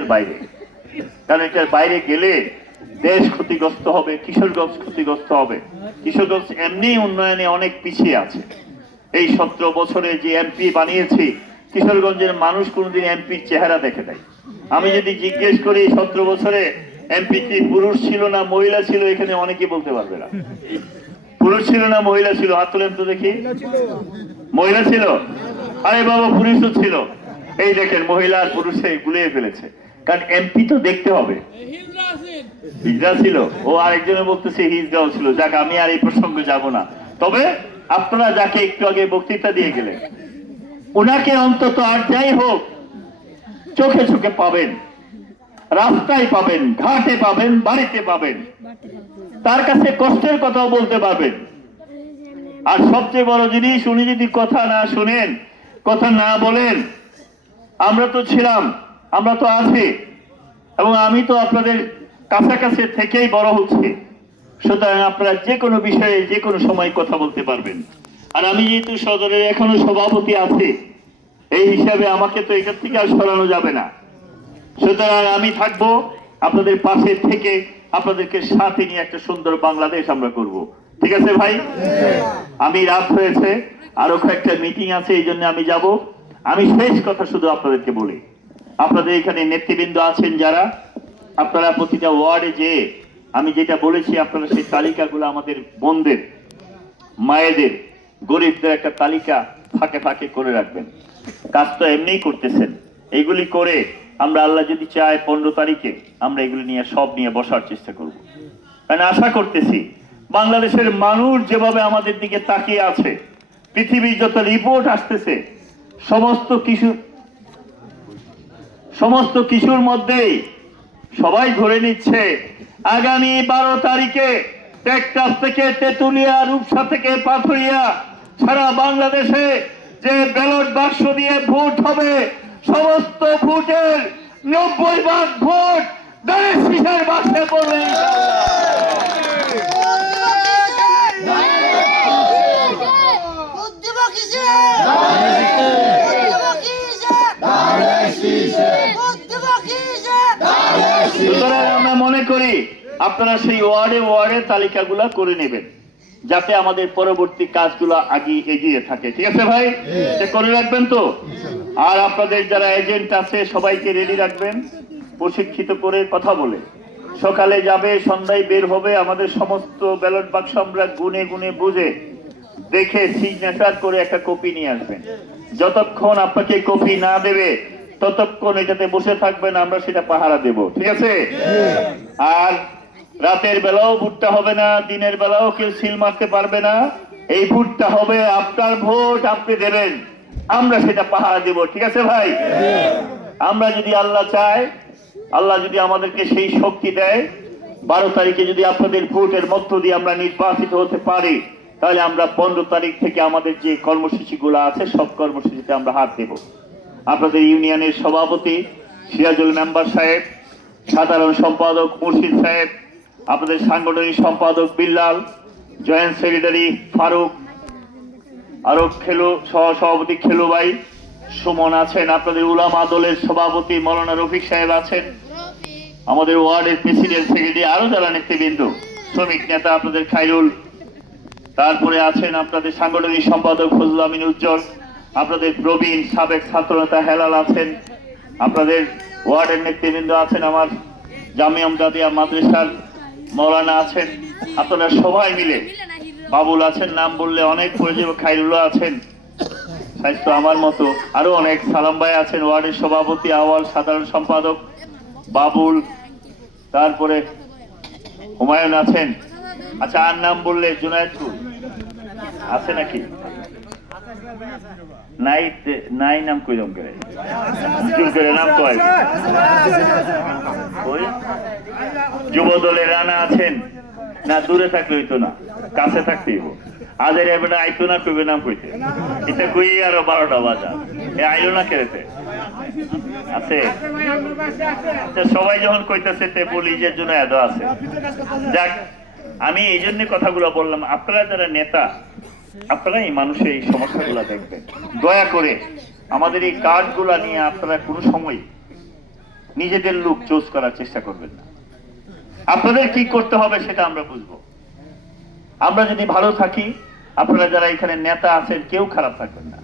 এর বাইরে, কারণ এটার বাইরে গেলে দেশ ক্ষতিগ্রস্ত হবে, কিশোরগঞ্জ ক্ষতিগ্রস্ত হবে। কিশোরগঞ্জ এমনি উন্নয়নে অনেক পিছিয়ে আছে। এই 17 বছরে যে এমপি বানিয়েছি, কিশোরগঞ্জের মানুষ কোনোদিন এমপির চেহারা দেখে নাই। আমি যদি জিজ্ঞেস করি 17 বছরে এমপি কি পুরুষ ছিল না মহিলা ছিল, এখানে অনেকে বলতে পারবে না। পুরুষ ছিল না মহিলা ছিল? হাত তোলেন তো দেখি। মহিলা ছিল? আরে বাবা, পুরুষও ছিল। এই দেখেন, মহিলা আর পুরুষে গুলিয়ে ফেলেছে। কারণ এমপি তো দেখতে হবে। হিজড়া ছিল, ও আরেকজনে বলতেছে হিজড়াও ছিল। যাক, আমি আর এই প্রসঙ্গে যাব না। তবে আপনারা যাকে একটু আগে বক্তৃতা দিয়ে গেলেন, ওনাকে অন্তত আর যাই হোক চোখে চোখে পাবেন, রাস্তায় পাবেন, ঘাটে পাবেন, বাড়িতে পাবেন, তার কাছে কষ্টের কথাও বলতে পারবেন। আর সবচেয়ে বড় জিনিস, উনি যদি কথা না শুনেন, কথা না বলেন, আমরা তো ছিলাম, আমরা তো আছি, এবং আমি তো আপনাদের কাছাকাছি থেকেই বড় হচ্ছে। সুতরাং আপনারা যে কোনো বিষয়ে যে কোনো সময় কথা বলতে পারবেন। আর আমি যেহেতু সদরের এখনো সভাপতি আছি, এই হিসাবে আমাকে তো এখান থেকে আর সরানো যাবে না। সুতরাং আমি থাকবো আপনাদের পাশে থেকে, আপনাদেরকে সাথে নিয়ে একটা সুন্দর বাংলাদেশ আমরা করব। ঠিক আছে ভাই? আমি রাত হয়েছে, আরো কয়েকটা মিটিং আছে, এই জন্য আমি যাব। আমি শেষ কথা শুধু আপনাদেরকে বলি, আপনাদের এখানে নেতৃবৃন্দ আছেন যারা, আপনারা প্রতিটা ওয়ার্ডে যে আমি যেটা বলেছি, আপনারা সেই তালিকাগুলো আমাদের বোনদের, মায়েদের, গরিবদের একটা তালিকা ফাঁকে ফাঁকে করে রাখবেন। কাজ তো এমনিই করতেছেন, এইগুলি করে আমরা আল্লাহ যদি চায় 15 তারিখে আমরা এগুলি নিয়ে সব নিয়ে বসার চেষ্টা করব। কারণ আশা করতেছি বাংলাদেশের মানুষ যেভাবে আমাদের দিকে তাকিয়ে আছে, পৃথিবীর যত রিপোর্ট আসতেছে, সমস্ত কিছুর মধ্যেই সবাই ধরে নিচ্ছে আগামী 12 তারিখে টেকটাপ থেকে তেতুলিয়া, রূপসা থেকে পাথুরিয়া, সারা বাংলাদেশে যে ব্যালট বাক্স দিয়ে ভোট হবে, সমস্ত ভোটের 90% ভোট ধানের শীষের বাক্সে পড়বে। সুতরাং আমরা মনে করি আপনারা সেই ওয়ার্ডে ওয়ার্ডে তালিকাগুলা করে নেবেন, যাতে আমাদের পরবর্তী কাজগুলো আগে এগিয়ে থাকে। ঠিক আছে ভাই? করে রাখবেন তো? আর আপনাদের যারা এজেন্ট আছে সবাইকে রেডি রাখবেন, প্রশিক্ষিত করে কথা বলে। সকালে যাবে, সন্ধ্যায় বের হবে। আমাদের সমস্ত ব্যালট বাক্স আমরা গুনে গুনে বুঝে দেখে সিগনেচার করে একটা কপি নিয়ে আসবেন। যতক্ষণ আপনাকে কপি না দেবে ততক্ষণ এটাতে বসে থাকবেন, আমরা সেটা পাহারা দেব। ঠিক আছে? আর রাতের বেলাও ভোটটা হবে না, দিনের বেলাও কেউ সিল মারতে পারবে না। এই ভোটটা হবে আপনার ভোট, আপনি দেবেন, আমরা সেটা পাহারা দেব। ঠিক আছে ভাই? আমরা যদি আল্লাহ চায়, আল্লাহ যদি আমাদেরকে সেই শক্তি দেয়, 12 তারিখে যদি আপনাদের ভোটের মধ্য দিয়ে আমরা নির্বাচিত হতে পারি, তাহলে আমরা 15 তারিখ থেকে আমাদের যে কর্মসূচিগুলো আছে সব কর্মসূচিতে আমরা হাত দেব। আপনাদের ইউনিয়নের সভাপতি সিরাজুল মেম্বার সাহেব, সাধারণ সম্পাদক মুর্শিদ সাহেব, আপনাদের সাংগঠনিক সম্পাদক বিল্লাল, জয়েন্ট সেক্রেটারি ফারুক, আরো সহ সভাপতি খেলু ভাই, সুমন আছেন, আপনাদের উলামা দলের সভাপতি মৌলানা রফিক সাহেব আছেন, আমাদের ওয়ার্ডের প্রেসিডেন্ট সেক্রেটারি, আরো যারা নেতৃবৃন্দ, শ্রমিক নেতা আপনাদের খাইরুল, তারপরে আছেন আপনাদের সাংগঠনিক সম্পাদক ফজলুল আমিন উজ্জ্বল, আপনাদের প্রবীণ সাবেক ছাত্রনেতা হেলাল আছেন, আপনাদের ওয়ার্ডের নেতৃবৃন্দ আছেন, আমার জামিয়া আমজাদিয়া মাদ্রাসার মৌলানা আছেন। আপনারা সবাই মিলে, বাবুল আছেন, নাম বললে অনেক পড়ে যাবে, খাইরুল্লাহ আছেন, স্বাস্থ্য আমার মতো আরো অনেক, সালাম ভাই আছেন, ওয়ার্ডের সভাপতি আওয়াল, সাধারণ সম্পাদক বাবুল, তারপরে হুমায়ুন আছেন। আচ্ছা, আর নাম বললে জুনায়েদপুর আছে নাকি? নাই নাম কইরম করে নাম তো যুব দলের রানা আছেন না, দূরে থাকলে হইতো না, কাছে থাকতেই আজের এবারে আইতো না, কইবে নাম কইতে, এটা কই আরো 12টা বাজা, এ আইলো না কেড়েতে আছে। সবাই যখন কইতেছে তে পুলিশের জন্য এত আছে। যাক, আমি এই জন্য কথাগুলো বললাম, আপনারা যারা নেতা, আপনারা এই মানুষের এই সমস্যাগুলো দেখবেন, দয়া করে আমাদের এই কার্ডগুলা নিয়ে আপনারা কোনো সময় নিজেদের লোক চুজ করার চেষ্টা করবেন না। আপনাদের কি করতে হবে সেটা আমরা বুঝবো। আমরা যদি ভালো থাকি, আপনারা যারা এখানে নেতা আছেন কেউ খারাপ থাকবেন না।